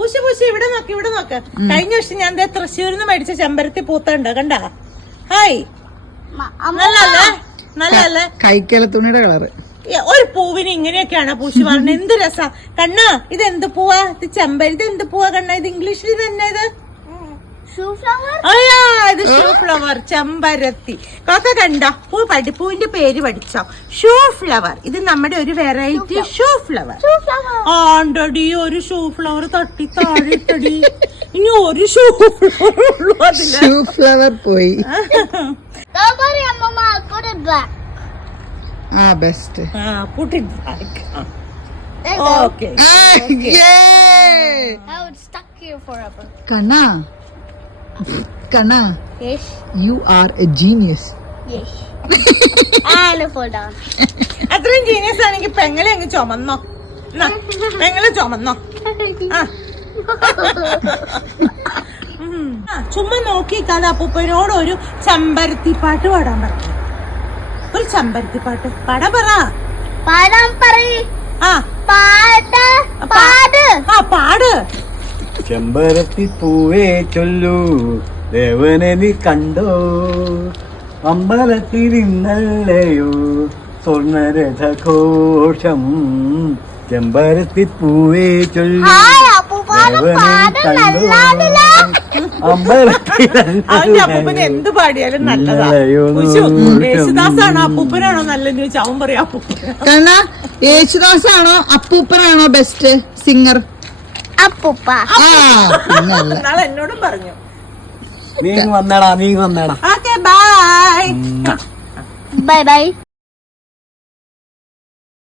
പൂശി പൂശി ഇവിടെ നോക്ക്. കഴിഞ്ഞ വർഷം ഞാൻ തൃശ്ശൂരിൽ നിന്ന് മേടിച്ച ചെമ്പരത്തി പൂത്തുണ്ട് കണ്ട. ഹായ്, നല്ലല്ലേ? കൈക്കല തുണിയുടെ കളറ്. ഒരു പൂവിന് ഇങ്ങനെയൊക്കെയാണ് പൂശി പറഞ്ഞത്. എന്ത് രസാ കണ്ണാ. ഇത് എന്ത് പൂവാ? ഇത് ഇത് എന്ത് പൂവാ കണ്ണാ? ഇത് ഇംഗ്ലീഷിൽ തന്നെ ഇത് ഇത് ഷൂ ഫ്ലവർ, ചെമ്പരത്തി. കാക്ക കണ്ട പൂവിന്റെ പേര് പഠിച്ചോ? Shoe flower. ഇത് നമ്മുടെ ഒരു വെറൈറ്റി ഷൂ ഫ്ലവർ. ആണ്ടടി ഒരു ഷൂ ഫ്ലവർ തട്ടി താഴെട്ടടി. ഇനി ഒരു ഷൂ ഫ്ലവർ പോയി. Best. Put it back. Okay. Now it's stuck here forever. Kanna. Yes. You are a genius. Yes. And fall down. അത്രയും ജീനിയസ് ആണെങ്കിൽ പെങ്ങളെ അങ്ങ് ചുമന്നോ. പെങ്ങളെ ചുമന്നോ. ചുമ്മാ നോക്കിക്കാതെ അപ്പൂപ്പനോട് ഒരു ചെമ്പരത്തി പാട്ട് പാടാൻ പറഞ്ഞു. ഒരു ചെമ്പരത്തി പാട്ട് പാടാൻ പാട്. ചെമ്പരത്തി പൂവേ ചൊല്ലൂ ദേവനെ നീ കണ്ടോ, അമ്പലത്തിരിന്നല്ലയോ സ്വർണരഥഘോഷം. ചെമ്പരത്തി പൂവേ ചൊല്ലൂ ദേവനെ കണ്ടോ, അവന്റെ അപ്പൂപ്പന് എന്ത് പാടിയാലും നല്ലതാ. യേശുദാസാണോ അപ്പൂപ്പനാണോ നല്ലതെന്ന് ചോദിച്ചാൽ അവൻ പറയാം അപ്പൂപ്പൻ. കാരണം യേശുദാസാണോ അപ്പൂപ്പനാണോ ബെസ്റ്റ് സിംഗർ? അപ്പൂപ്പ. നാളെ എന്നോടും പറഞ്ഞു. നീ വന്നടാ. Okay bye. Bye bye.